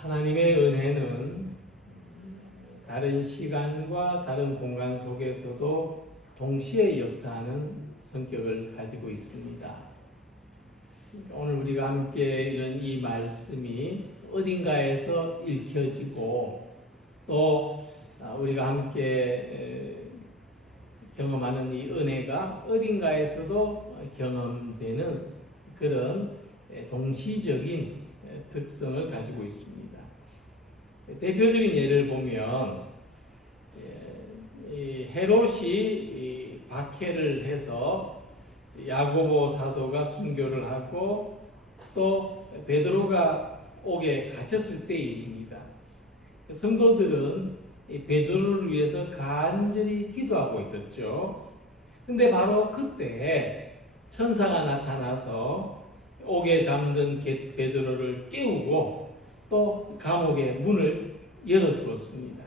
하나님의 은혜는 다른 시간과 다른 공간 속에서도 동시에 역사하는 성격을 가지고 있습니다. 오늘 우리가 함께 이런 이 말씀이 어딘가에서 읽혀지고 또 우리가 함께 경험하는 이 은혜가 어딘가에서도 경험되는 그런 동시적인 특성을 가지고 있습니다. 대표적인 예를 보면 헤롯이 박해를 해서 야고보 사도가 순교를 하고 또 베드로가 옥에 갇혔을 때의 일입니다. 성도들은 베드로를 위해서 간절히 기도하고 있었죠. 근데 바로 그때 천사가 나타나서 옥에 잠든 베드로를 깨우고 또 감옥의 문을 열어주었습니다.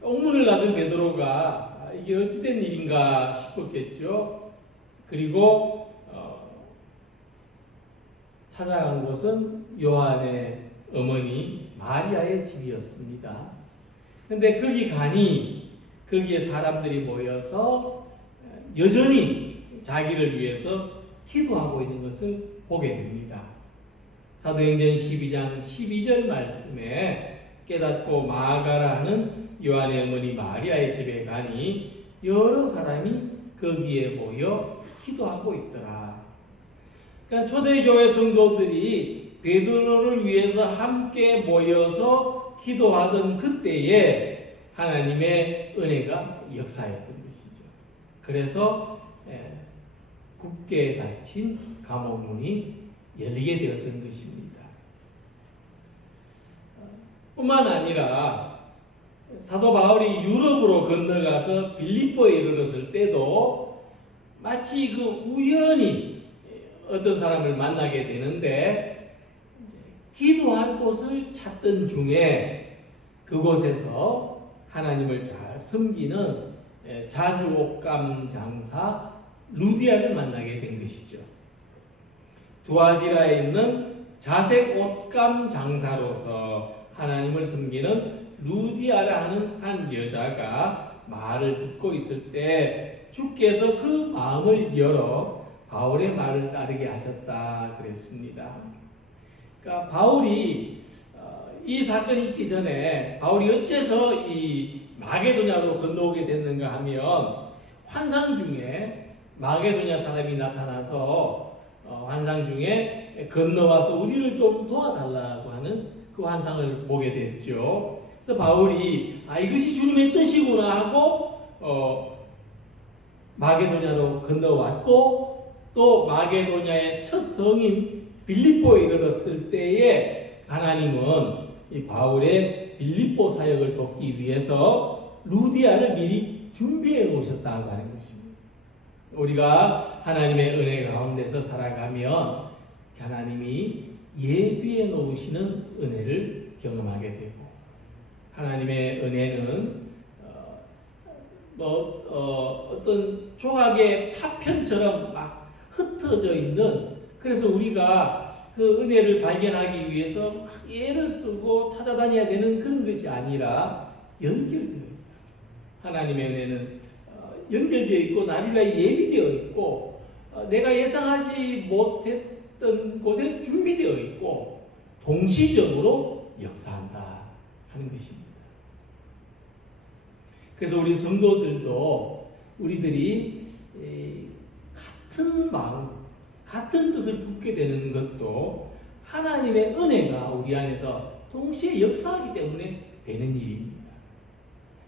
옥문을 나선 베드로가 이게 어찌된 일인가 싶었겠죠. 그리고 찾아간 곳은 요한의 어머니 마리아의 집이었습니다. 그런데 거기 가니 거기에 사람들이 모여서 여전히 자기를 위해서 기도하고 있는 것을 보게 됩니다. 사도행전 12장 12절 말씀에 깨닫고 마가라 하는 요한의 어머니 마리아의 집에 가니 여러 사람이 거기에 모여 기도하고 있더라. 그러니까 초대교회 성도들이 베드로를 위해서 함께 모여서 기도하던 그때에 하나님의 은혜가 역사했던 것이죠. 그래서 굳게 닫힌 감옥문이 열리게 되었던 것입니다. 뿐만 아니라 사도 바울이 유럽으로 건너가서 빌립보에 이르렀을 때도 마치 그 우연히 어떤 사람을 만나게 되는데 기도할 곳을 찾던 중에 그곳에서 하나님을 잘 섬기는 자주 옷감 장사 루디아를 만나게 된 것이죠. 두아디라에 있는 자색 옷감 장사로서 하나님을 섬기는 루디아라는 한 여자가 말을 듣고 있을 때 주께서 그 마음을 열어 바울의 말을 따르게 하셨다 그랬습니다. 그러니까 바울이 이 사건이 있기 전에 바울이 어째서 이 마게도냐로 건너오게 됐는가 하면 환상 중에 마게도냐 사람이 나타나서 환상 중에 건너와서 우리를 좀 도와달라고 하는 그 환상을 보게 됐죠. 그래서 바울이 이것이 주님의 뜻이구나 하고 마게도냐로 건너왔고 또 마게도냐의 첫 성인 빌립보에 이르렀을 때에 하나님은 이 바울의 빌립보 사역을 돕기 위해서 루디아를 미리 준비해 놓으셨다고 하는 것입니다. 우리가 하나님의 은혜 가운데서 살아가면 하나님이 예비해 놓으시는 은혜를 경험하게 되고 하나님의 은혜는 어떤 조각의 파편처럼 막 흩어져 있는 그래서 우리가 그 은혜를 발견하기 위해서 막 애를 쓰고 찾아다녀야 되는 그런 것이 아니라 연결되어 있다. 하나님의 은혜는 연결되어 있고 나리가 예비되어 있고 내가 예상하지 못했던 곳에 준비되어 있고 동시적으로 역사한다 하는 것입니다. 그래서 우리 성도들도 우리들이 같은 마음, 같은 뜻을 품게 되는 것도 하나님의 은혜가 우리 안에서 동시에 역사하기 때문에 되는 일입니다.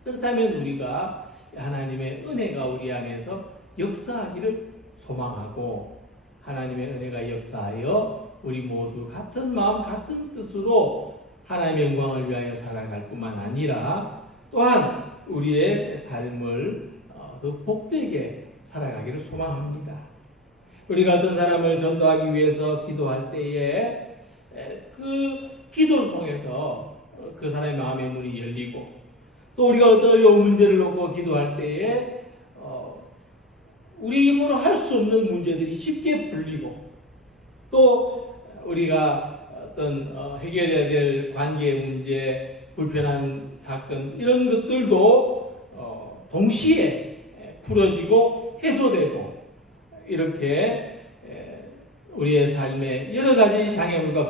그렇다면 우리가 하나님의 은혜가 우리 안에서 역사하기를 소망하고 하나님의 은혜가 역사하여 우리 모두 같은 마음 같은 뜻으로 하나님의 영광을 위하여 살아갈 뿐만 아니라 또한 우리의 삶을 더 복되게 살아가기를 소망합니다. 우리가 어떤 사람을 전도하기 위해서 기도할 때에 그 기도를 통해서 그 사람의 마음의 문이 열리고 또 우리가 어떤 어려운 문제를 놓고 기도할 때에 우리 힘으로 할 수 없는 문제들이 쉽게 풀리고 또 우리가 어떤 해결해야 될 관계 문제, 불편한 사건 이런 것들도 동시에 풀어지고 해소되고 이렇게 우리의 삶에 여러 가지 장애물과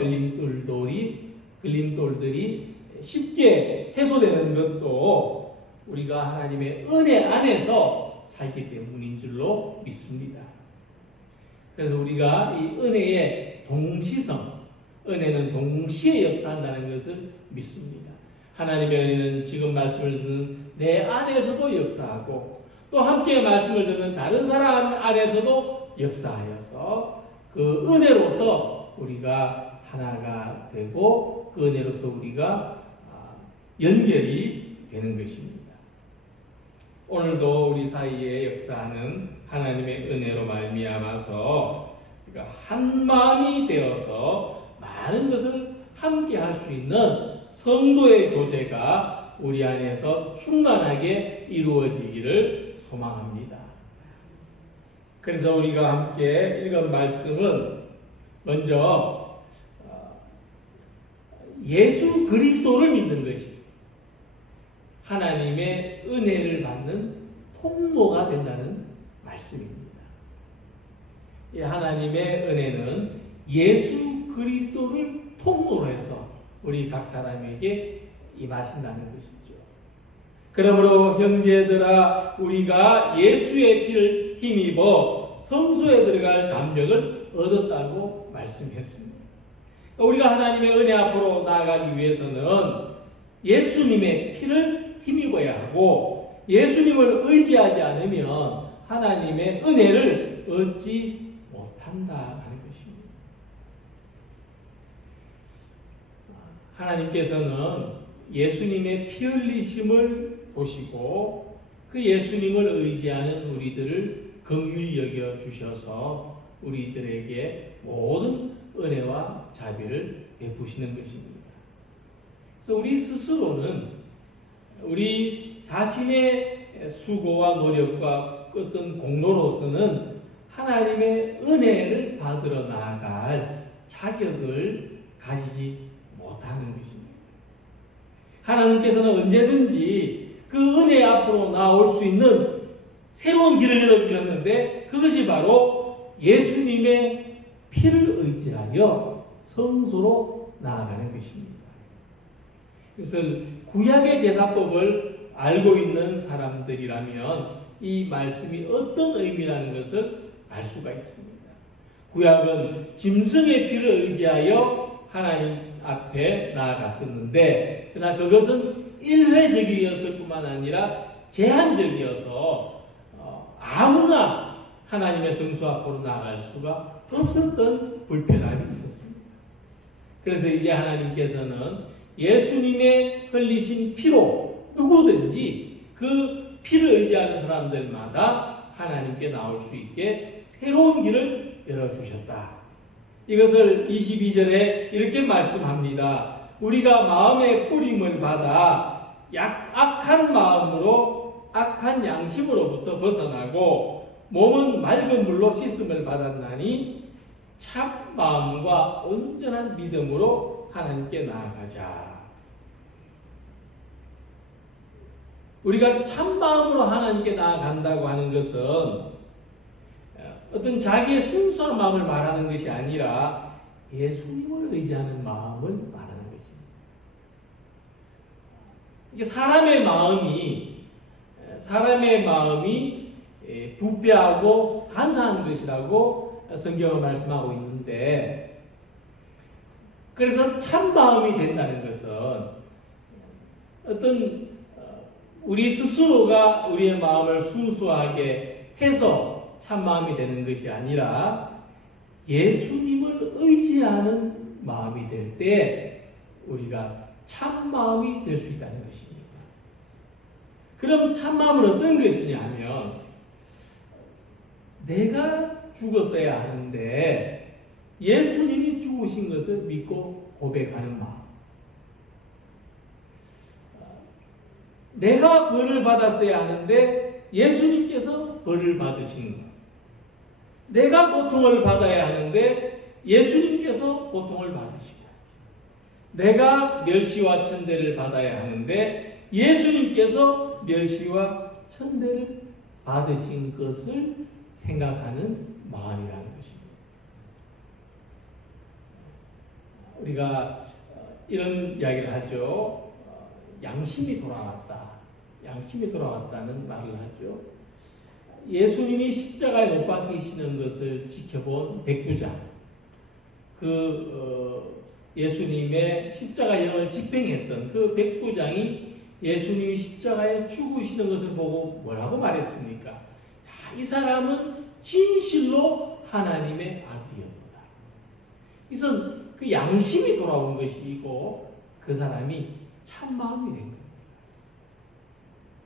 걸림돌들이 쉽게 해소되는 것도 우리가 하나님의 은혜 안에서 살기 때문인 줄로 믿습니다. 그래서 우리가 이 은혜의 동시성, 은혜는 동시에 역사한다는 것을 믿습니다. 하나님의 은혜는 지금 말씀을 듣는 내 안에서도 역사하고 또 함께 말씀을 듣는 다른 사람 안에서도 역사하여서 그 은혜로서 우리가 하나가 되고 그 은혜로서 우리가 연결이 되는 것입니다. 오늘도 우리 사이에 역사하는 하나님의 은혜로 말미암아서 우리가 한 마음이 되어서 많은 것을 함께 할 수 있는 성도의 교제가 우리 안에서 충만하게 이루어지기를 소망합니다. 그래서 우리가 함께 읽은 말씀은 먼저 예수 그리스도를 믿는 것이 하나님의 은혜를 받는 통로가 된다는 말씀입니다. 이 하나님의 은혜는 예수 그리스도를 통로로 해서 우리 각 사람에게 임하신다는 것이죠. 그러므로 형제들아 우리가 예수의 피를 힘입어 성소에 들어갈 담력을 얻었다고 말씀했습니다. 우리가 하나님의 은혜 앞으로 나아가기 위해서는 예수님의 피를 힘입어야 하고 예수님을 의지하지 않으면 하나님의 은혜를 얻지 못한다 하는 것입니다. 하나님께서는 예수님의 피 흘리심을 보시고 그 예수님을 의지하는 우리들을 긍휼히 여겨 주셔서 우리들에게 모든 은혜와 자비를 베푸시는 것입니다. 그래서 우리 스스로는 우리 자신의 수고와 노력과 어떤 공로로서는 하나님의 은혜를 받으러 나아갈 자격을 가지지 못하는 것입니다. 하나님께서는 언제든지 그 은혜 앞으로 나올 수 있는 새로운 길을 열어주셨는데 그것이 바로 예수님의 피를 의지하여 성소로 나아가는 것입니다. 그래서 구약의 제사법을 알고 있는 사람들이라면 이 말씀이 어떤 의미라는 것을 알 수가 있습니다. 구약은 짐승의 피를 의지하여 하나님 앞에 나아갔었는데 그러나 그것은 일회적이었을 뿐만 아니라 제한적이어서 아무나 하나님의 성소 앞으로 나아갈 수가 없었던 불편함이 있었습니다. 그래서 이제 하나님께서는 예수님의 흘리신 피로 누구든지 그 피를 의지하는 사람들마다 하나님께 나올 수 있게 새로운 길을 열어주셨다. 이것을 22절에 이렇게 말씀합니다. 우리가 마음의 뿌림을 받아 악한 마음으로 악한 양심으로부터 벗어나고 몸은 맑은 물로 씻음을 받았나니 참 마음과 온전한 믿음으로 하나님께 나아가자. 우리가 참 마음으로 하나님께 나아간다고 하는 것은 어떤 자기의 순수한 마음을 말하는 것이 아니라 예수님을 의지하는 마음을 말하는 것입니다. 이게 사람의 마음이 부패하고 간사한 것이라고 성경은 말씀하고 있는데, 그래서 참 마음이 된다는 것은 어떤 우리 스스로가 우리의 마음을 순수하게 해서 참 마음이 되는 것이 아니라 예수님을 의지하는 마음이 될 때 우리가 참 마음이 될 수 있다는 것입니다. 그럼 참 마음은 어떤 것이냐 하면 내가 죽었어야 하는데 예수님이 죽으신 것을 믿고 고백하는 마음. 내가 벌을 받았어야 하는데 예수님께서 벌을 받으신 것. 내가 고통을 받아야 하는데 예수님께서 고통을 받으시고. 내가 멸시와 천대를 받아야 하는데 예수님께서 멸시와 천대를 받으신 것을 생각하는 마음이라는 것입니다. 우리가 이런 이야기를 하죠. 양심이 돌아왔다. 양심이 돌아왔다는 말을 하죠. 예수님이 십자가에 못 박히시는 것을 지켜본 백부장, 예수님의 십자가 영을 집행했던 그 백부장이 예수님이 십자가에 죽으시는 것을 보고 뭐라고 말했습니까? 야, 이 사람은 진실로 하나님의 아들이었다. 이것은 그 양심이 돌아온 것이고 그 사람이 참마음이 된 겁니다.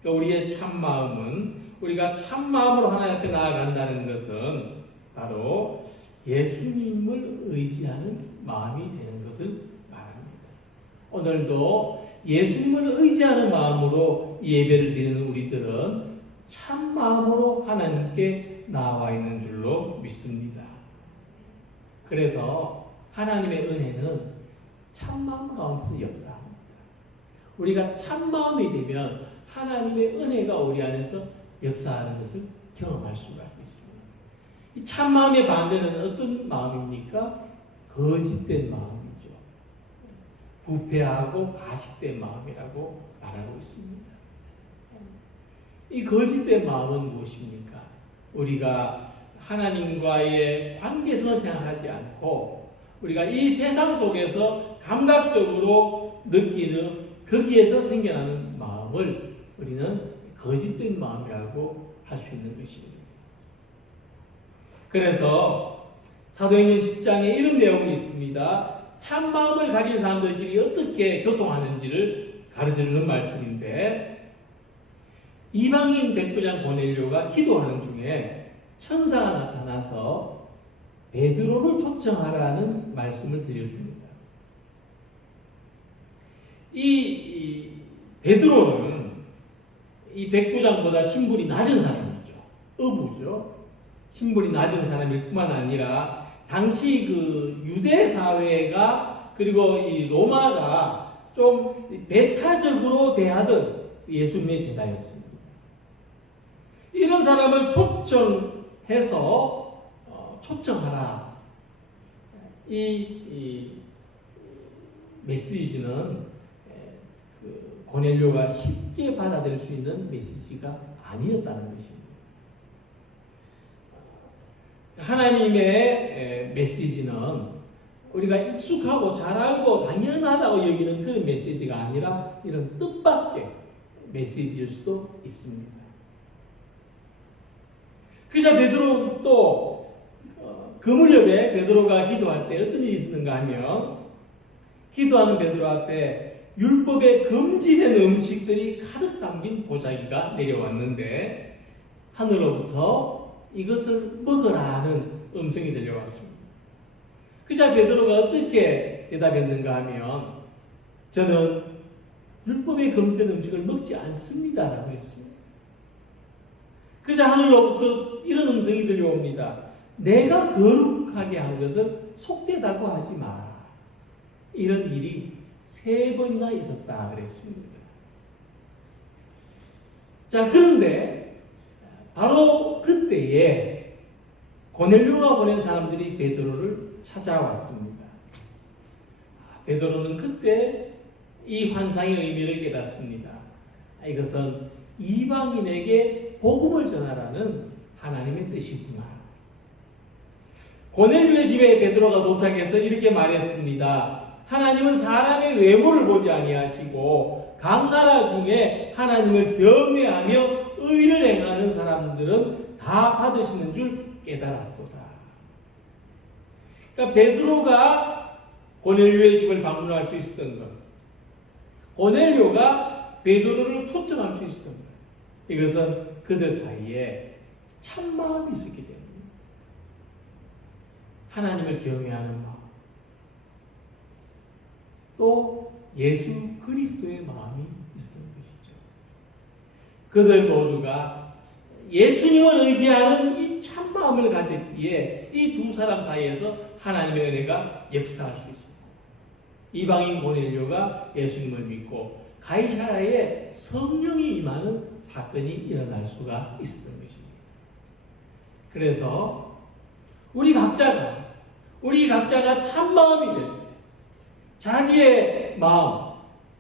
그러니까 우리의 참마음은, 우리가 참마음으로 하나님 앞에 나아간다는 것은 바로 예수님을 의지하는 마음이 되는 것을 말합니다. 오늘도 예수님을 의지하는 마음으로 예배를 드리는 우리들은 참마음으로 하나님께 나와 있는 줄로 믿습니다. 그래서 하나님의 은혜는 참마음 가운데서 역사합니다. 우리가 참마음이 되면 하나님의 은혜가 우리 안에서 역사하는 것을 경험할 수가 있습니다. 이 참마음의 반대는 어떤 마음입니까? 거짓된 마음이죠. 부패하고 가식된 마음이라고 말하고 있습니다. 이 거짓된 마음은 무엇입니까? 우리가 하나님과의 관계성을 생각하지 않고 우리가 이 세상 속에서 감각적으로 느끼는 거기에서 생겨나는 마음을 우리는 거짓된 마음이라고 할 수 있는 것입니다. 그래서 사도행전 10장에 이런 내용이 있습니다. 참마음을 가진 사람들끼리 어떻게 교통하는지를 가르쳐주는 말씀인데, 이방인 백부장 고넬료가 기도하는 중에 천사가 나타나서 베드로를 초청하라는 말씀을 드렸습니다. 이 베드로는 이 백부장보다 신분이 낮은 사람이죠. 어부죠. 신분이 낮은 사람일 뿐만 아니라 당시 그 유대 사회가, 그리고 이 로마가 좀 배타적으로 대하던 예수님의 제자였습니다. 이런 사람을 초청해서 초청하라. 이 메시지는 고넬료가 쉽게 받아들일 수 있는 메시지가 아니었다는 것입니다. 하나님의 메시지는 우리가 익숙하고 잘 알고 당연하다고 여기는 그런 메시지가 아니라 이런 뜻밖의 메시지일 수도 있습니다. 그래서 베드로 또 그 무렵에 베드로가 기도할 때 어떤 일이 있었는가 하면, 기도하는 베드로 앞에 율법에 금지된 음식들이 가득 담긴 보자기가 내려왔는데 하늘로부터 이것을 먹으라는 음성이 들려왔습니다. 그자 베드로가 어떻게 대답했는가 하면, 저는 율법에 금지된 음식을 먹지 않습니다라고 했습니다. 그자 하늘로부터 이런 음성이 들려옵니다. 내가 거룩하게 한 것을 속되다고 하지 마라. 이런 일이 3번이나 있었다 그랬습니다. 자, 그런데 바로 그때에 고넬료가 보낸 사람들이 베드로를 찾아왔습니다. 베드로는 그때 이 환상의 의미를 깨닫습니다. 이것은 이방인에게 복음을 전하라는 하나님의 뜻이구나. 고넬료의 집에 베드로가 도착해서 이렇게 말했습니다. 하나님은 사람의 외모를 보지 아니하시고 각 나라 중에 하나님을 경외하며 의를 행하는 사람들은 다 받으시는 줄 깨달았도다. 그러니까 베드로가 고넬료의 집을 방문할 수 있었던 것, 고넬료가 베드로를 초청할 수 있었던 것, 이것은 그들 사이에 참마음이 있었기 때문입니다. 하나님을 경외하는 마음, 또 예수 그리스도의 마음이 있었던 것이죠. 그들 모두가 예수님을 의지하는 이 참마음을 가졌기에 이 두 사람 사이에서 하나님의 은혜가 역사할 수 있습니다. 이방인 고넬료가 예수님을 믿고 가이사라에 성령이 임하는 사건이 일어날 수가 있었던 것입니다. 그래서 우리 각자가 참 마음이 될 때, 자기의 마음,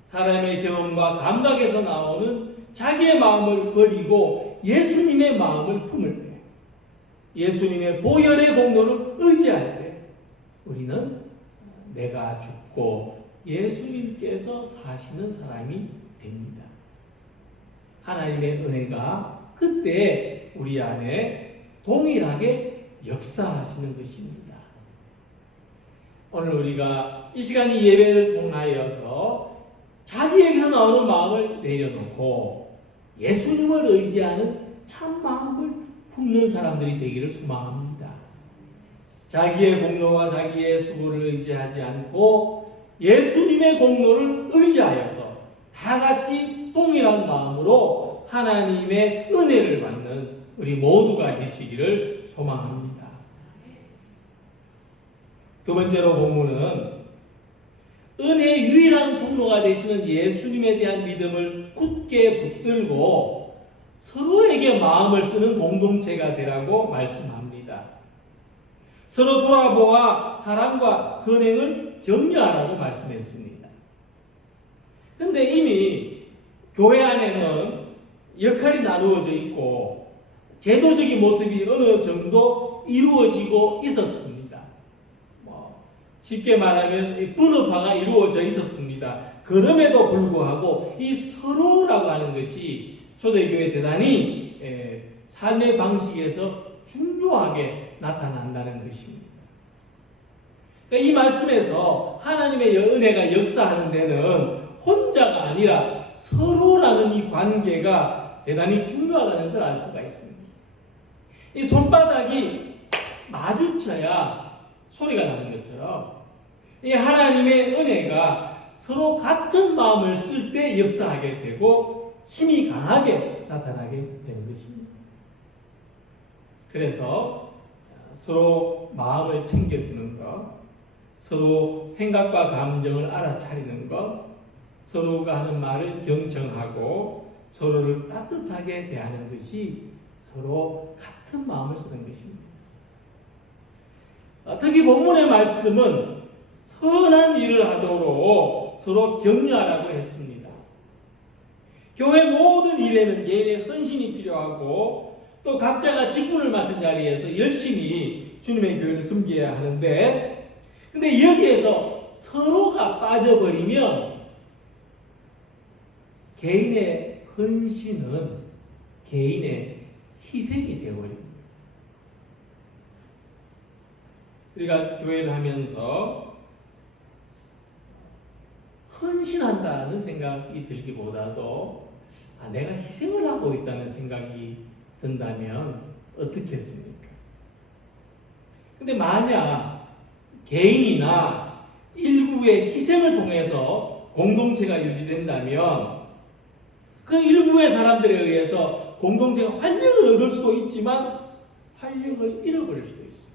사람의 경험과 감각에서 나오는 자기의 마음을 버리고 예수님의 마음을 품을 때, 예수님의 보혈의 공로를 의지할 때, 우리는 내가 죽고 예수님께서 사시는 사람이 됩니다. 하나님의 은혜가 그때 우리 안에 동일하게 역사하시는 것입니다. 오늘 우리가 이 시간이 예배를 통하여서 자기에게서 나오는 마음을 내려놓고 예수님을 의지하는 참 마음을 품는 사람들이 되기를 소망합니다. 자기의 공로와 자기의 수고를 의지하지 않고 예수님의 공로를 의지하여서 다 같이 동일한 마음으로 하나님의 은혜를 받는 우리 모두가 되시기를 소망합니다. 두 번째로 본문은 은혜의 유일한 통로가 되시는 예수님에 대한 믿음을 굳게 붙들고 서로에게 마음을 쓰는 공동체가 되라고 말씀합니다. 서로 돌아보아 사랑과 선행을 격려하라고 말씀했습니다. 그런데 이미 교회 안에는 역할이 나누어져 있고 제도적인 모습이 어느 정도 이루어지고 있었습니다. 쉽게 말하면 분업화가 이루어져 있었습니다. 그럼에도 불구하고 이 서로라고 하는 것이 초대교회 대단히 삶의 방식에서 중요하게 나타난다는 것입니다. 그러니까 이 말씀에서 하나님의 은혜가 역사하는 데는 혼자가 아니라 서로라는 이 관계가 대단히 중요하다는 것을 알 수가 있습니다. 이 손바닥이 마주쳐야 소리가 나는 것처럼 이 하나님의 은혜가 서로 같은 마음을 쓸 때 역사하게 되고 힘이 강하게 나타나게 되는 것입니다. 그래서 서로 마음을 챙겨주는 것, 서로 생각과 감정을 알아차리는 것, 서로가 하는 말을 경청하고 서로를 따뜻하게 대하는 것이 서로 같은 마음을 쓰는 것입니다. 특히 본문의 말씀은 선한 일을 하도록 서로 격려하라고 했습니다. 교회 모든 일에는 개인의 헌신이 필요하고 또 각자가 직분을 맡은 자리에서 열심히 주님의 교회를 섬겨야 하는데, 근데 여기에서 서로가 빠져버리면 개인의 헌신은 개인의 희생이 되어버립니다. 우리가 교회를 하면서 헌신한다는 생각이 들기보다도 내가 희생을 하고 있다는 생각이 든다면 어떻겠습니까? 근데 만약 개인이나 일부의 희생을 통해서 공동체가 유지된다면 그 일부의 사람들에 의해서 공동체가 활력을 얻을 수도 있지만 활력을 잃어버릴 수도 있습니다.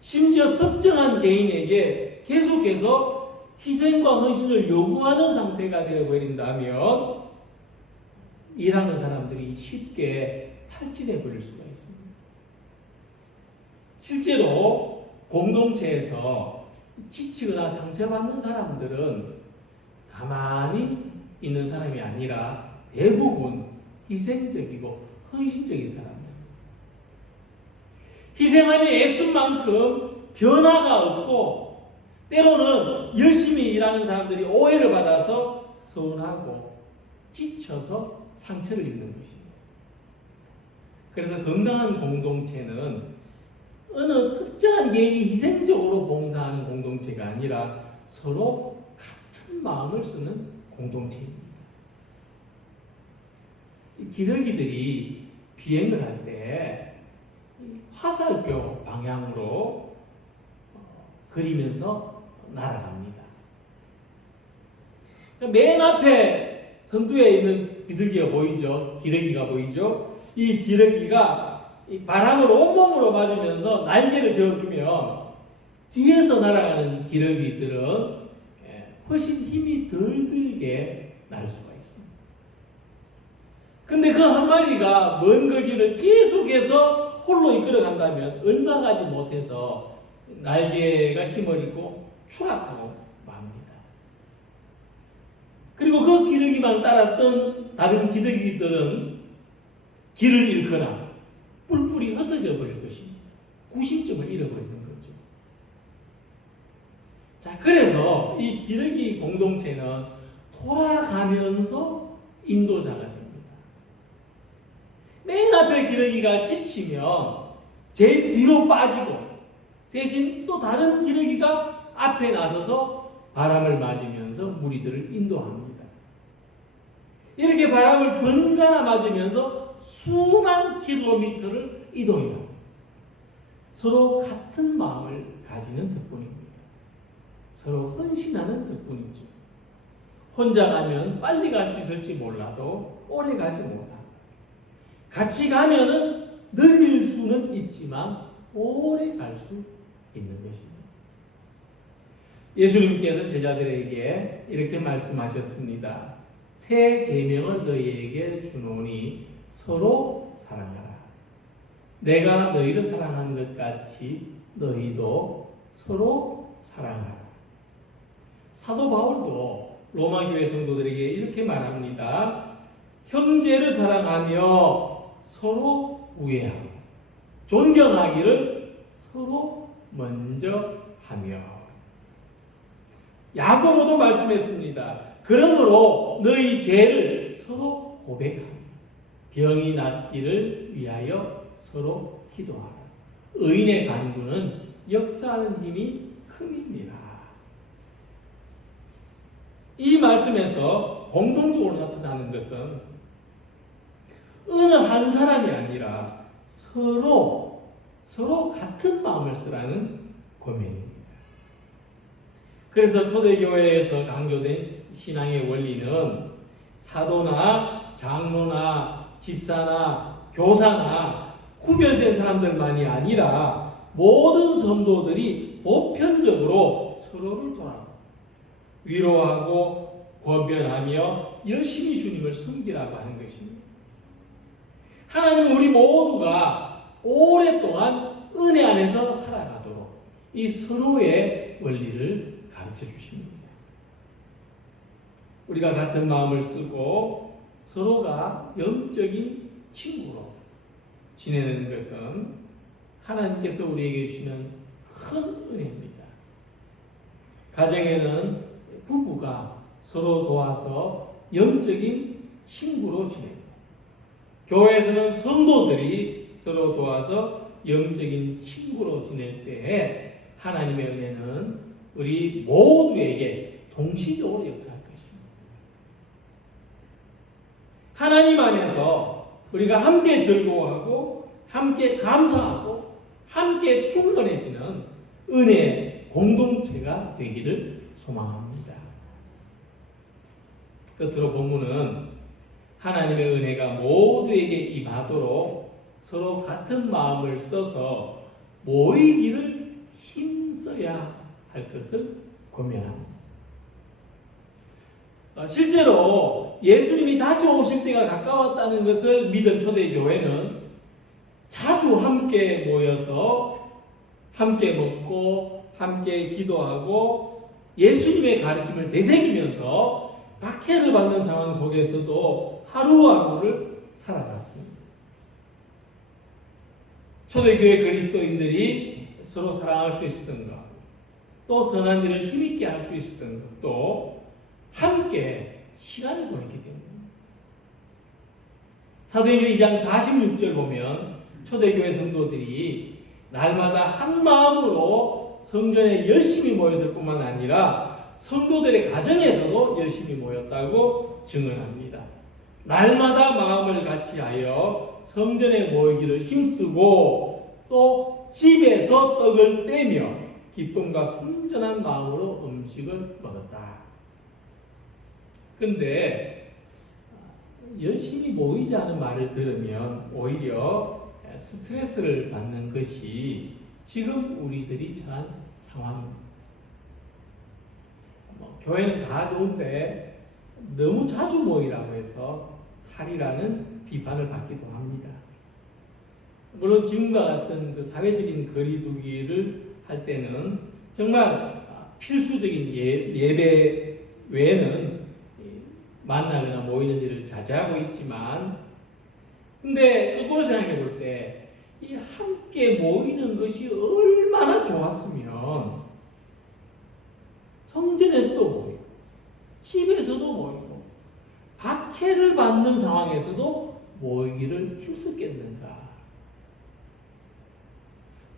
심지어 특정한 개인에게 계속해서 희생과 헌신을 요구하는 상태가 되어버린다면 일하는 사람들이 쉽게 탈진해 버릴 수가 있습니다. 실제로 공동체에서 지치거나 상처받는 사람들은 가만히 있는 사람이 아니라 대부분 희생적이고 헌신적인 사람들. 희생하며 애쓴 만큼 변화가 없고 때로는 열심히 일하는 사람들이 오해를 받아서 서운하고 지쳐서 상처를 입는 것입니다. 그래서 건강한 공동체는 어느 특정한 개인이 희생적으로 봉사하는 공동체가 아니라 서로 같은 마음을 쓰는 공동체입니다. 기러기들이 비행을 할 때 화살표 방향으로 그리면서 날아갑니다. 맨 앞에 선두에 있는 비둘기가 보이죠? 기러기가 보이죠? 이 기러기가 이 바람을 온몸으로 맞으면서 날개를 저어주면 뒤에서 날아가는 기러기들은 훨씬 힘이 덜 들게 날 수가 있습니다. 근데 그 한 마리가 먼 거리를 계속해서 홀로 이끌어 간다면 얼마 가지 못해서 날개가 힘을 잃고 추락하고 맙니다. 그리고 그 기러기만 따랐던 다른 기러기들은 길을 잃거나 뿔뿔이 흩어져 버릴 것입니다. 구심점을 잃어버리는 거죠. 자, 그래서 이 기러기 공동체는 돌아가면서 인도자가 됩니다. 맨 앞에 기러기가 지치면 제일 뒤로 빠지고 대신 또 다른 기러기가 앞에 나서서 바람을 맞으면서 무리들을 인도합니다. 이렇게 바람을 번갈아 맞으면서 수만 킬로미터를 이동해요. 서로 같은 마음을 가지는 덕분입니다. 서로 헌신하는 덕분이죠. 혼자 가면 빨리 갈 수 있을지 몰라도 오래 가지 못합니다. 같이 가면은 늘릴 수는 있지만 오래 갈 수 있는 것입니다. 예수님께서 제자들에게 이렇게 말씀하셨습니다. 새 계명을 너희에게 주노니 서로 사랑하라. 내가 너희를 사랑한 것 같이 너희도 서로 사랑하라. 사도 바울도 로마 교회 성도들에게 이렇게 말합니다. 형제를 사랑하며 서로 우애하고 존경하기를 서로 먼저 하며. 야고보도 말씀했습니다. 그러므로 너희 죄를 서로 고백하며 병이 낫기를 위하여 서로 기도하라. 의인의 간구는 역사하는 힘이 큼이니라. 이 말씀에서 공통적으로 나타나는 것은 어느 한 사람이 아니라 서로 같은 마음을 쓰라는 고민입니다. 그래서 초대교회에서 강조된 신앙의 원리는 사도나 장로나 집사나 교사나 구별된 사람들만이 아니라 모든 성도들이 보편적으로 서로를 돌아보고 위로하고 권면하며 열심히 주님을 섬기라고 하는 것입니다. 하나님은 우리 모두가 오랫동안 은혜 안에서 살아가도록 이 서로의 원리를 가르쳐 주십니다. 우리가 같은 마음을 쓰고 서로가 영적인 친구로 지내는 것은 하나님께서 우리에게 주시는 큰 은혜입니다. 가정에는 부부가 서로 도와서 영적인 친구로 지내고, 교회에서는 성도들이 서로 도와서 영적인 친구로 지낼 때에 하나님의 은혜는 우리 모두에게 동시적으로 역사할 것입니다. 하나님 안에서 우리가 함께 즐거워하고 함께 감사하고 함께 충만해지는 은혜의 공동체가 되기를 소망합니다. 끝으로 본문은 하나님의 은혜가 모두에게 임하도록 서로 같은 마음을 써서 모이기를 힘써야 할 것을 권면합니다. 실제로 예수님이 다시 오실 때가 가까웠다는 것을 믿은 초대교회는 자주 함께 모여서 함께 먹고 함께 기도하고 예수님의 가르침을 되새기면서 박해를 받는 상황 속에서도 하루하루를 살아갔습니다. 초대교회 그리스도인들이 서로 사랑할 수 있었던 것, 또 선한 일을 힘있게 할 수 있었던 것도 함께 시간을 보냈기 때문입니다. 사도행전 2장 46절 보면 초대교회 성도들이 날마다 한 마음으로 성전에 열심히 모였을 뿐만 아니라 성도들의 가정에서도 열심히 모였다고 증언합니다. 날마다 마음을 같이하여 성전에 모이기를 힘쓰고 또 집에서 떡을 떼며 기쁨과 순전한 마음으로 음식을 먹었다. 그런데 열심히 모이지 않은 말을 들으면 오히려 스트레스를 받는 것이 지금 우리들이 처한 상황입니다. 교회는 다 좋은데 너무 자주 모이라고 해서 탈이라는 비판을 받기도 합니다. 물론 지금과 같은 그 사회적인 거리두기를 할 때는 정말 필수적인 예배 외에는 만나거나 모이는 일을 자제하고 있지만, 근데 그걸 생각해 볼 때 이 함께 모이는 것이 얼마나 좋았으면 성전에서도 모이고 집에서도 모이고 박해를 받는 상황에서도 모이기를 힘썼겠는가.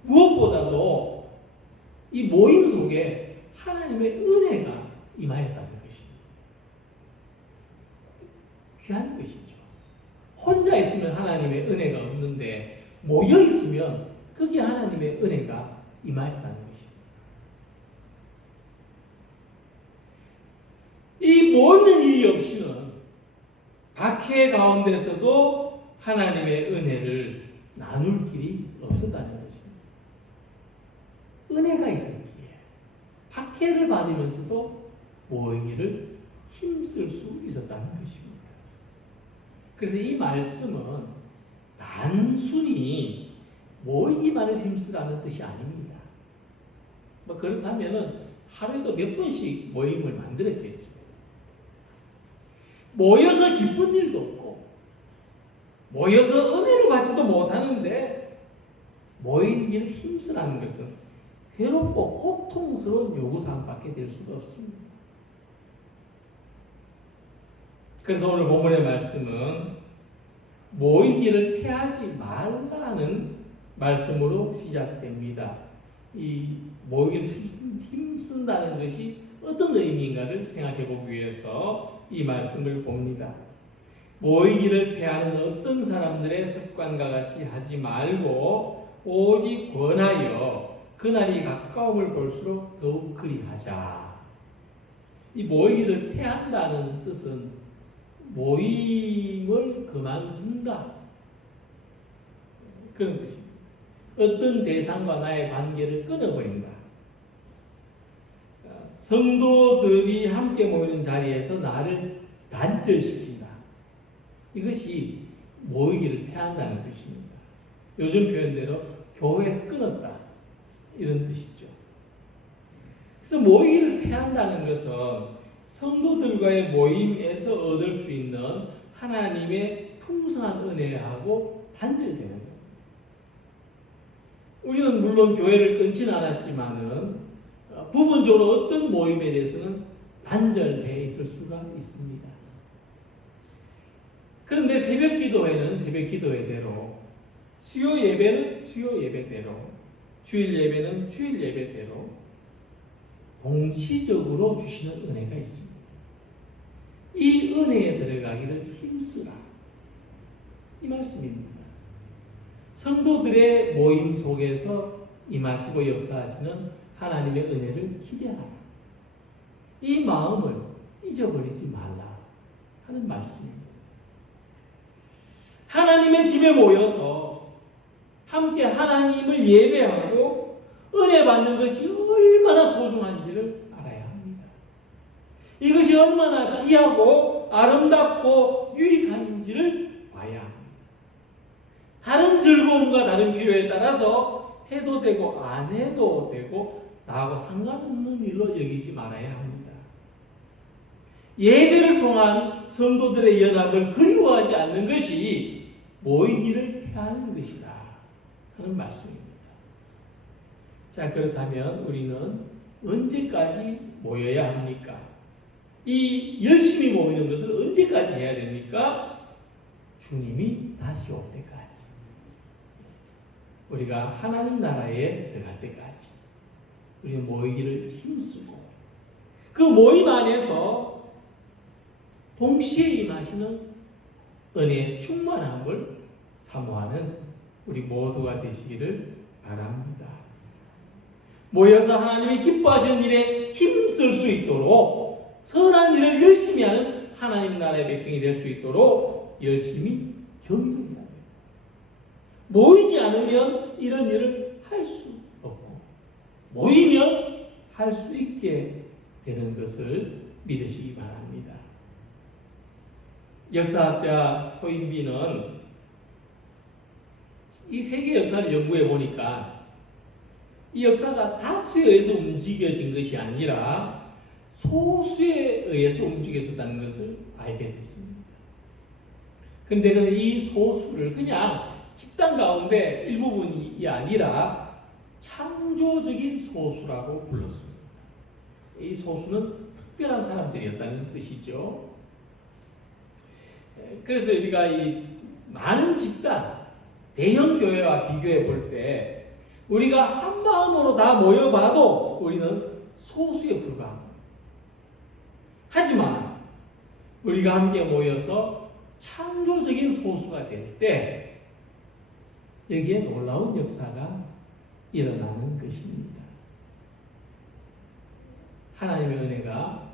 무엇보다도 이 모임 속에 하나님의 은혜가 임하였다는 것입니다. 귀한 것이죠. 혼자 있으면 하나님의 은혜가 없는데 모여 있으면 거기에 하나님의 은혜가 임하였다는 것입니다. 이 모이는 일이 없이는 박해 가운데서도 하나님의 은혜를 나눌 길이 없었다는 것입니다. 은혜가 있었기에 박해를 받으면서도 모이기를 힘쓸 수 있었다는 것입니다. 그래서 이 말씀은 단순히 모이기만을 힘쓰라는 뜻이 아닙니다. 그렇다면 하루에도 몇 번씩 모임을 만들었겠죠. 모여서 기쁜 일도 없고 모여서 은혜를 받지도 못하는데 모이기를 힘쓰라는 것은 괴롭고 고통스러운 요구사항밖에 될 수가 없습니다. 그래서 오늘 본문의 말씀은 모이기를 패하지 말라는 말씀으로 시작됩니다. 이 모이기를 힘쓴다는 것이 어떤 의미인가를 생각해 보기 위해서 이 말씀을 봅니다. 모이기를 패하는 어떤 사람들의 습관과 같이 하지 말고 오직 권하여 그날이 가까움을 볼수록 더욱 그리하자. 이 모이기를 패한다는 뜻은 모임을 그만둔다, 그런 뜻입니다. 어떤 대상과 나의 관계를 끊어버린다. 성도들이 함께 모이는 자리에서 나를 단절시킨다. 이것이 모이기를 패한다는 뜻입니다. 요즘 표현대로 교회 끊었다, 이런 뜻이죠. 그래서 모이기를 패한다는 것은 성도들과의 모임에서 얻을 수 있는 하나님의 풍성한 은혜하고 단절되는 겁니다. 우리는 물론 교회를 끊지는 않았지만은 부분적으로 어떤 모임에 대해서는 단절되어 있을 수가 있습니다. 그런데 새벽 기도회는 새벽 기도회대로, 수요 예배는 수요 예배대로, 주일 예배는 주일 예배대로 공시적으로 주시는 은혜가 있습니다. 이 은혜에 들어가기를 힘쓰라, 이 말씀입니다. 성도들의 모임 속에서 임하시고 역사하시는 하나님의 은혜를 기대하라, 이 마음을 잊어버리지 말라 하는 말씀입니다. 하나님의 집에 모여서 함께 하나님을 예배하고 은혜 받는 것이 얼마나 소중한지를 알아야 합니다. 이것이 얼마나 귀하고 아름답고 유익한지를 봐야 합니다. 다른 즐거움과 다른 필요에 따라서 해도 되고 안 해도 되고 나하고 상관없는 일로 여기지 말아야 합니다. 예배를 통한 성도들의 연합을 그리워하지 않는 것이 모이기를 패하는 것이다 하는 말씀입니다. 자, 그렇다면 우리는 언제까지 모여야 합니까? 이 열심히 모이는 것을 언제까지 해야 됩니까? 주님이 다시 올 때까지, 우리가 하나님 나라에 들어갈 때까지 우리는 모이기를 힘쓰고 그 모임 안에서 동시에 임하시는 은혜의 충만함을 사모하는 우리 모두가 되시기를 바랍니다. 모여서 하나님이 기뻐하시는 일에 힘쓸 수 있도록, 선한 일을 열심히 하는 하나님 나라의 백성이 될 수 있도록 열심히 경영해야 돼요. 모이지 않으면 이런 일을 할 수 없고, 모이면 할 수 있게 되는 것을 믿으시기 바랍니다. 역사학자 토인비는 이 세계 역사를 연구해 보니까 이 역사가 다수에 의해서 움직여진 것이 아니라 소수에 의해서 움직여졌다는 것을 알게 됐습니다. 그런데 이 소수를 그냥 집단 가운데 일부분이 아니라 창조적인 소수라고 불렀습니다. 이 소수는 특별한 사람들이었다는 뜻이죠. 그래서 우리가 이 많은 집단, 대형 교회와 비교해 볼 때 우리가 한 마음으로 다 모여봐도 우리는 소수에 불과합니다. 하지만 우리가 함께 모여서 창조적인 소수가 될 때 여기에 놀라운 역사가 일어나는 것입니다. 하나님의 은혜가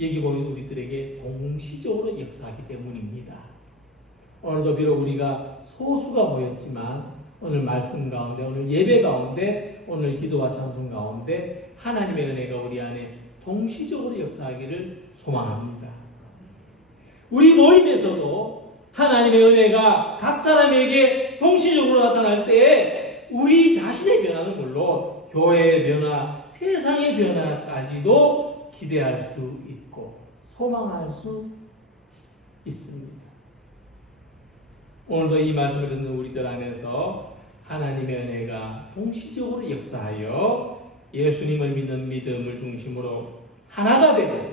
여기 보면 우리들에게 동시적으로 역사하기 때문입니다. 오늘도 비록 우리가 소수가 모였지만 오늘 말씀 가운데, 오늘 예배 가운데, 오늘 기도와 찬송 가운데 하나님의 은혜가 우리 안에 동시적으로 역사하기를 소망합니다. 우리 모임에서도 하나님의 은혜가 각 사람에게 동시적으로 나타날 때에 우리 자신의 변화는 물론 교회의 변화, 세상의 변화까지도 기대할 수 있고 소망할 수 있습니다. 오늘도 이 말씀을 듣는 우리들 안에서 하나님의 은혜가 동시적으로 역사하여 예수님을 믿는 믿음을 중심으로 하나가 되고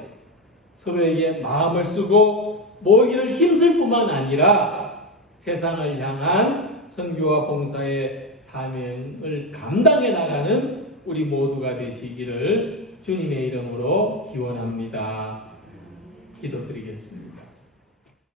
서로에게 마음을 쓰고 모이기를 힘쓸 뿐만 아니라 세상을 향한 선교와 봉사의 사명을 감당해 나가는 우리 모두가 되시기를 주님의 이름으로 기원합니다. 기도드리겠습니다.